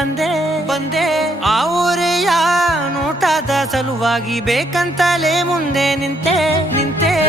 ಬಂದೆ ಬಂದೆ ಆ ಊರೆಯ ನೋಟದ ಸಲುವಾಗಿ ಬೇಕಂತಲೇ ಮುಂದೆ ನಿಂತೆ ನಿಂತೆ